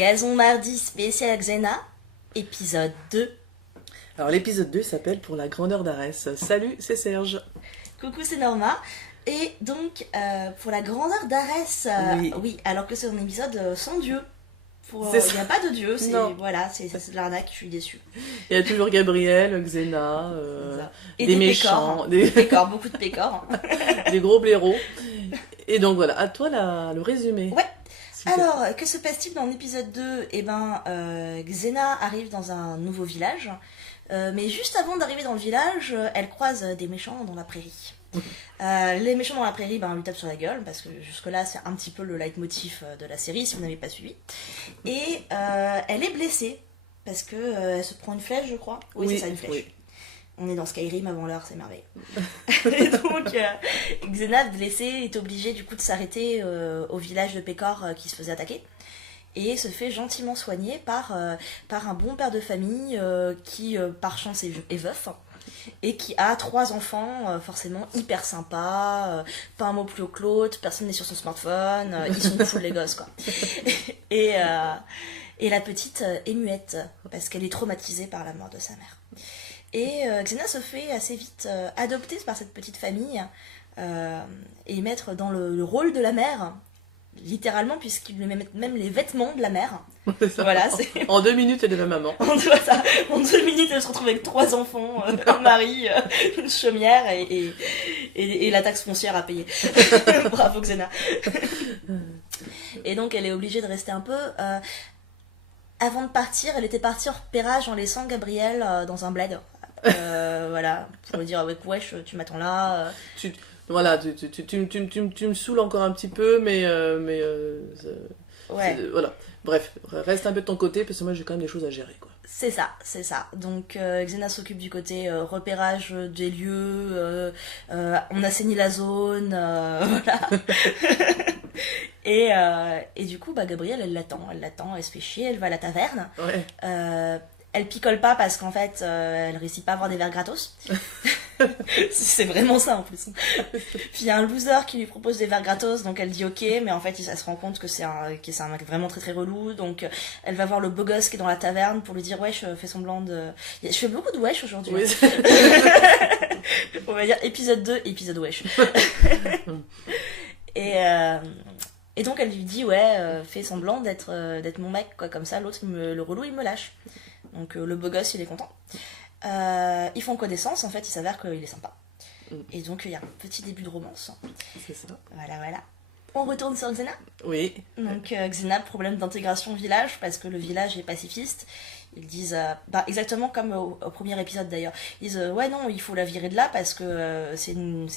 Gazon Mardi spécial Xena, épisode 2. Alors l'épisode 2 s'appelle Pour la grandeur d'Arès. Salut, c'est Serge. Coucou, c'est Norma. Et donc, pour la grandeur d'Arès, oui, alors que c'est un épisode sans dieu. Il n'y a pas de dieu, c'est de l'arnaque, je suis déçue. Il y a toujours Gabriel, Xena, et des méchants, pécores, beaucoup de pécores. des gros blaireaux. Et donc voilà, à toi le résumé. Ouais. Alors, que se passe-t-il dans l'épisode 2 ? Eh ben, Xena arrive dans un nouveau village, mais juste avant d'arriver dans le village, elle croise des méchants dans la prairie. Les méchants dans la prairie, lui tapent sur la gueule, parce que jusque-là, c'est un petit peu le leitmotiv de la série, si vous n'avez pas suivi. Et elle est blessée, parce que elle se prend une flèche, je crois. Oui, c'est ça, une flèche. Oui. On est dans Skyrim avant l'heure, c'est merveilleux. Et donc, Xena, blessée, est obligée du coup de s'arrêter au village de Pécor qui se faisait attaquer. Et se fait gentiment soigner par un bon père de famille qui, par chance, est veuf. Et qui a 3 enfants, forcément hyper sympas, pas un mot plus haut que l'autre, personne n'est sur son smartphone, ils sont full les gosses, quoi. Et la petite est muette, parce qu'elle est traumatisée par la mort de sa mère. Et Xena se fait assez vite adopter par cette petite famille et mettre dans le rôle de la mère, littéralement, puisqu'ils lui mettent même les vêtements de la mère. Voilà, en 2 minutes, elle est la maman. En 2 minutes, elle se retrouve avec 3 enfants, un mari, une chaumière et la taxe foncière à payer. Bravo Xena. Et donc elle est obligée de rester un peu... Avant de partir, elle était partie en repérage en laissant Gabriel dans un bled. Voilà, pour lui dire wesh, tu m'attends là. Voilà, tu me saoules encore un petit peu, mais ouais. Voilà. Bref, reste un peu de ton côté, parce que moi j'ai quand même des choses à gérer, quoi. C'est ça. Donc Xena s'occupe du côté repérage des lieux, on assainit la zone, voilà. Et du coup, Gabrielle, elle l'attend, elle se fait chier, elle va à la taverne. Ouais. Elle picole pas parce qu'en fait, elle réussit pas à avoir des verres gratos. C'est vraiment ça en plus. Puis il y a un loser qui lui propose des verres gratos, donc elle dit ok, mais en fait elle se rend compte que c'est un mec vraiment très très relou, donc elle va voir le beau gosse qui est dans la taverne pour lui dire wesh, fais semblant de... Je fais beaucoup de wesh aujourd'hui. Oui. On va dire épisode 2, épisode wesh. Et donc elle lui dit fais semblant d'être mon mec, quoi, comme ça l'autre le relou il me lâche. Donc le beau gosse il est content. Ils font connaissance, en fait il s'avère qu'il est sympa. Et donc il y a un petit début de romance. C'est ça. Voilà. On retourne sur Xena. Oui. Donc Xena, problème d'intégration au village, parce que le village est pacifiste. Ils disent, exactement comme au premier épisode d'ailleurs, ils disent ouais non, il faut la virer de là parce que c'est une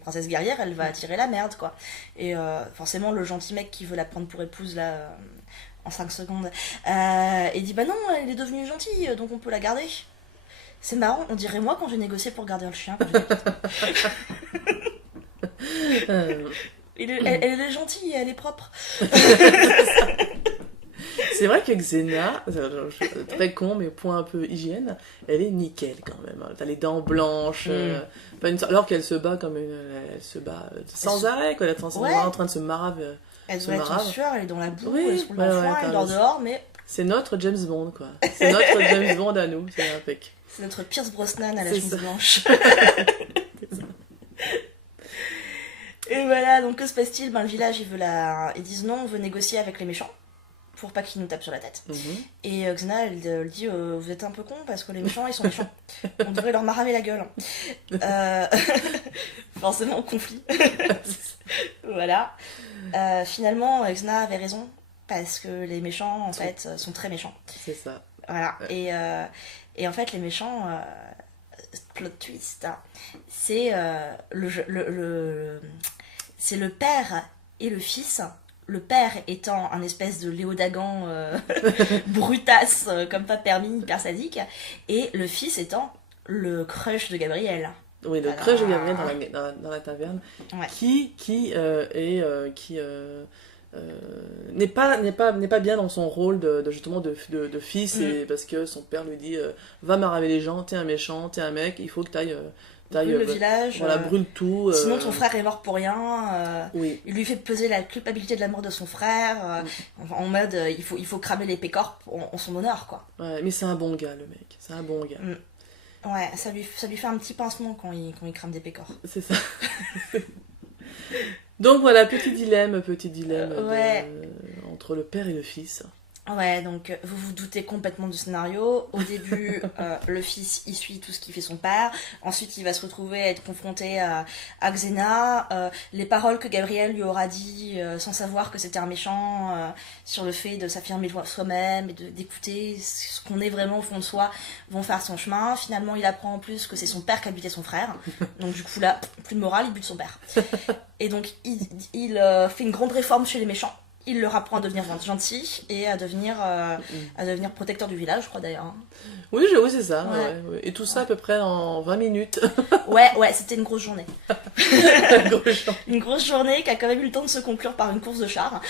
princesse guerrière, elle va attirer la merde, quoi. Et forcément le gentil mec qui veut la prendre pour épouse là en 5 secondes, il dit non, elle est devenue gentille, donc on peut la garder. C'est marrant, on dirait moi quand j'ai négocié pour garder un chien. Elle est gentille, elle est propre. C'est vrai que Xena, très con, mais point un peu hygiène, elle est nickel quand même. T'as les dents blanches, alors qu'elle se bat elle se bat sans arrêt, quoi. Elle est en train de se marave. Elle doit être en sueur, elle est dans la boue, oui, elle se roule dans le foin, elle dort dehors, mais... C'est notre James Bond, quoi. C'est notre James Bond à nous, c'est impec. C'est notre Pierce Brosnan à la chemise blanche. Et voilà, donc que se passe-t-il ? Le village, ils disent non, on veut négocier avec les méchants, pour pas qu'ils nous tapent sur la tête. Et Xena, elle dit vous êtes un peu con parce que les méchants, ils sont méchants. On devrait leur maraver la gueule. Forcément, conflit. Voilà. Finalement, Xena avait raison, parce que les méchants, en fait, sont très méchants. C'est ça. Voilà. Et en fait, les méchants, plot twist, c'est c'est le père et le fils. Le père étant un espèce de Léodagan brutasse, comme pas permis, hyper sadique, et le fils étant le crush de Gabriel. Oui, le crush de Gabriel dans la taverne, ouais. qui n'est pas bien dans son rôle justement de fils, et parce que son père lui dit va maraver les gens, t'es un méchant, t'es un mec, il faut que t'ailles brûle le village. Voilà, brûle tout. Sinon, ton frère est mort pour rien. Oui. Il lui fait peser la culpabilité de la mort de son frère. En mode, il faut cramer les pécores en son honneur, quoi. Ouais, mais c'est un bon gars, le mec. C'est un bon gars. Ouais, ça lui fait un petit pincement quand il crame des pécores. C'est ça. Donc voilà, petit dilemme entre le père et le fils. Ouais, donc vous vous doutez complètement du scénario. Au début, le fils, il suit tout ce qu'il fait son père. Ensuite, il va se retrouver à être confronté à Xena. Les paroles que Gabriel lui aura dit, sans savoir que c'était un méchant, sur le fait de s'affirmer soi-même et d'écouter ce qu'on est vraiment au fond de soi, vont faire son chemin. Finalement, il apprend en plus que c'est son père qui a buté son frère. Donc du coup, là, plus de morale, il bute son père. Et donc, il fait une grande réforme chez les méchants. Il leur apprend à devenir gentil et à devenir protecteur du village, je crois d'ailleurs. Oui, c'est ça. Ouais. Et tout ça à peu près en 20 minutes. Ouais, c'était une grosse journée. Une grosse journée qui a quand même eu le temps de se conclure par une course de chars.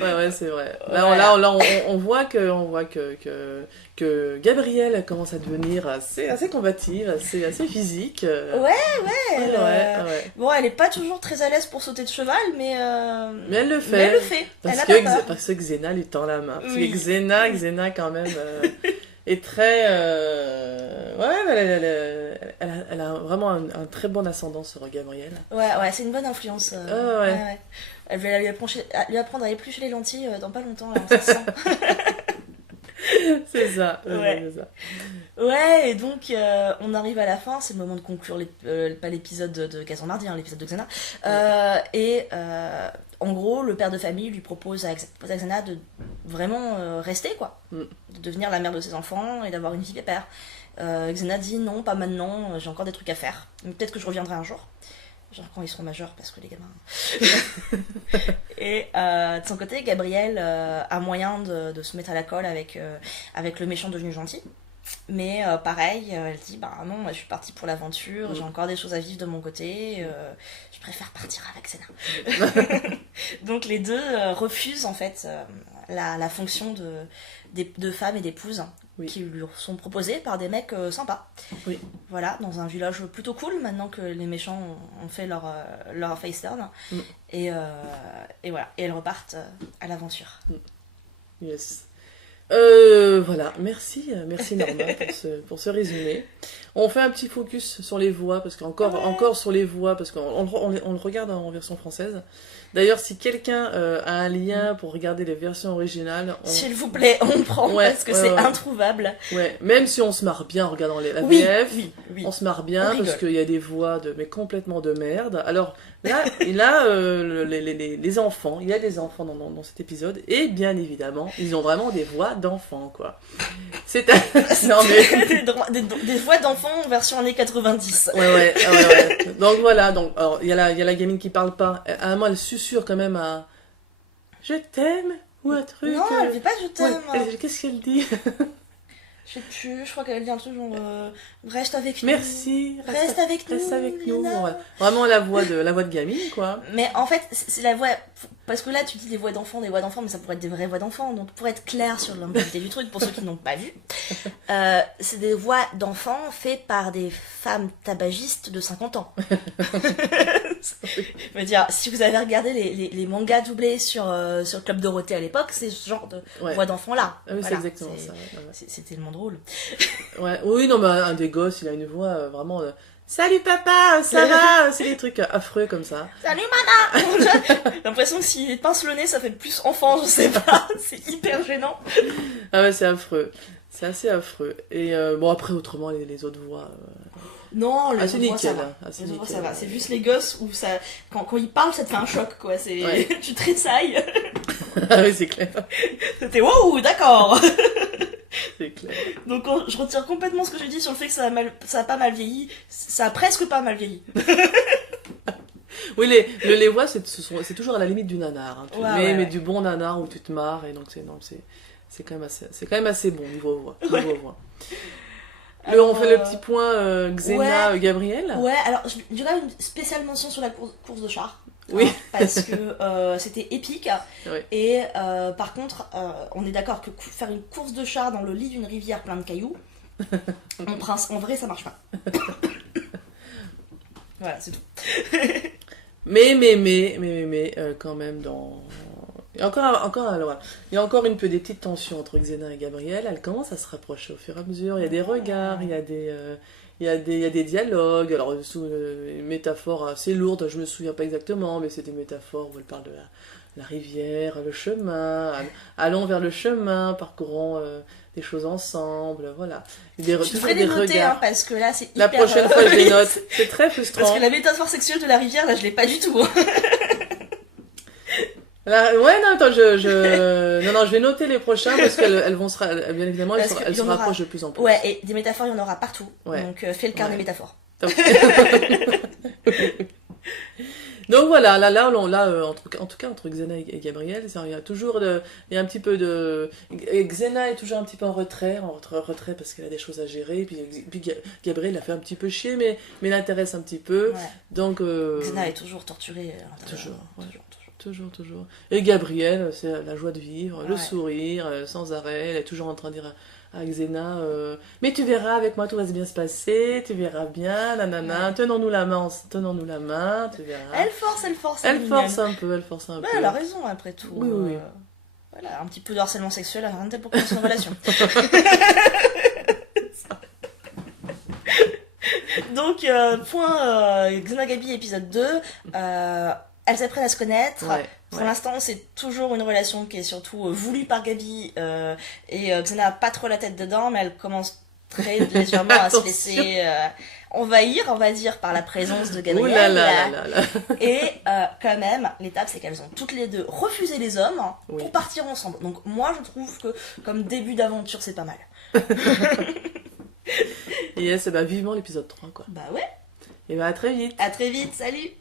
Ouais, c'est vrai. Là, on voit que Gabrielle commence à devenir assez combative, assez physique. Ouais. Bon, elle est pas toujours très à l'aise pour sauter de cheval, mais elle le fait. Parce que Xena lui tend la main. Parce que Xena quand même est très... elle a vraiment un très bon ascendant sur Gabrielle. Ouais, c'est une bonne influence. Ouais. Elle va lui apprendre à éplucher les lentilles dans pas longtemps, là, ça se sent. C'est ça. Ouais, et donc on arrive à la fin, c'est le moment de conclure pas l'épisode de Gazon Mardi, l'épisode de Xena. En gros, le père de famille lui propose à Xena de vraiment rester, quoi. De devenir la mère de ses enfants et d'avoir une vie pépère. Xena dit non, pas maintenant, j'ai encore des trucs à faire. Peut-être que je reviendrai un jour. Genre quand ils seront majeurs, parce que les gamins... Et de son côté, Gabriel a moyen de se mettre à la colle avec le méchant devenu gentil. Mais pareil, elle dit bah non, moi je suis partie pour l'aventure, j'ai encore des choses à vivre de mon côté, je préfère partir avec Xena. Donc les deux refusent en fait la fonction de femme et d'épouse qui lui sont proposées par des mecs sympas. Oui. Voilà, dans un village plutôt cool maintenant que les méchants ont fait leur face turn. Et voilà, et elles repartent à l'aventure. Yes. Voilà, merci Norma pour ce résumé. On fait un petit focus sur les voix, parce qu'encore sur les voix, parce qu'on le regarde en version française. D'ailleurs, si quelqu'un a un lien pour regarder les versions originales... S'il vous plaît, on prend, parce que c'est introuvable. Ouais, même si on se marre bien en regardant la VF, on se marre bien, parce qu'il y a des voix mais complètement de merde. Alors là, les enfants, il y a des enfants dans cet épisode, et bien évidemment, ils ont vraiment des voix d'enfants, quoi. Non, mais... des voix d'enfants en version années 90. Ouais. Donc voilà, alors il y a la gamine qui parle pas. À un moment, elle susurre quand même à je t'aime ou un truc. Non, elle dit pas je t'aime. Qu'est-ce qu'elle dit? Je sais plus, je crois qu'elle dit un truc genre reste avec nous. Merci, reste avec nous. Ouais. Vraiment la voix de gamine, quoi. Mais en fait, c'est la voix. Parce que là, tu dis des voix d'enfants, mais ça pourrait être des vraies voix d'enfants. Donc, pour être clair sur l'ambiguïté du truc, pour ceux qui n'ont pas vu, c'est des voix d'enfants faites par des femmes tabagistes de 50 ans. Je veux dire, si vous avez regardé les mangas doublés sur Club Dorothée à l'époque, c'est ce genre de voix d'enfant-là. Ah oui, voilà, c'est exactement ça. C'est tellement drôle. Oui, non, mais un des gosses, il a une voix vraiment... Salut papa, ça va? C'est des trucs affreux comme ça. Salut mana. J'ai l'impression que s'il pince le nez, ça fait plus enfant, je sais pas. C'est hyper gênant. Ah ouais, c'est affreux. C'est assez affreux. Et bon, après, autrement, les autres voix... Non, les autres voix, ça va. Ça va. C'est juste les gosses où ça... Quand ils parlent, ça te fait un choc, quoi. Tu tressailles. Ah oui, c'est clair. C'était wow, d'accord. C'est clair. Donc je retire complètement ce que j'ai dit sur le fait que ça a pas mal vieilli. Ça a presque pas mal vieilli. Oui, les voix, c'est toujours à la limite du nanar. Hein, mais du bon nanar où tu te marres. Et donc c'est quand même assez bon niveau voix. Alors, on fait le petit point Xena Gabriel. Ouais, alors je dirais une spéciale mention sur la course de char. Oui. Parce que c'était épique. Oui. Et par contre, on est d'accord que faire une course de char dans le lit d'une rivière plein de cailloux, En vrai, ça marche pas. Voilà, c'est tout. Mais, quand même, dans... alors, il y a encore des petites tensions entre Xena et Gabriel. Elle commence à se rapprocher au fur et à mesure. Il y a des regards, il y a des dialogues. Alors, sous une métaphore assez lourde, je me souviens pas exactement, mais c'est des métaphores où elle parle de la rivière, le chemin. Allons vers le chemin, parcourons des choses ensemble. Voilà. Je devrais les noter, hein, parce que là, c'est hyper... La prochaine fois, je les note. C'est très frustrant. Parce que la métaphore sexuelle de la rivière, là, je l'ai pas du tout. Ouais, non, attends, je vais noter les prochains parce qu'elles vont bien évidemment, elles se rapprochent de plus en plus. Ouais, et des métaphores, il y en aura partout. Ouais. Donc, fais le carnet métaphores. Donc voilà, en tout cas, entre Xena et Gabriel, il y a toujours il y a un petit peu de... Xena est toujours un petit peu en retrait parce qu'elle a des choses à gérer, puis Gabriel l'a fait un petit peu chier, mais l'intéresse un petit peu. Ouais. Donc... Xena est toujours torturée. Toujours. Et Gabrielle, c'est la joie de vivre, le sourire, sans arrêt. Elle est toujours en train de dire à Xena mais tu verras, avec moi tout va bien se passer, tu verras bien, nanana, tenons-nous la main, tu verras. Elle force un peu. Bah, elle a raison, après tout. Oui. Voilà, un petit peu de harcèlement sexuel, rien de tel pour commencer une relation. Donc, point Xena Gabi épisode 2. Elles apprennent à se connaître. Pour l'instant, c'est toujours une relation qui est surtout voulue par Gabi. Et Xena n'a pas trop la tête dedans, mais elle commence très légèrement à se laisser envahir, on va dire, par la présence de Gabriel. Et quand même, l'étape, c'est qu'elles ont toutes les deux refusé les hommes pour partir ensemble. Donc moi, je trouve que comme début d'aventure, c'est pas mal. Et vivement l'épisode 3, quoi. Bah ouais. Et à très vite. À très vite, salut.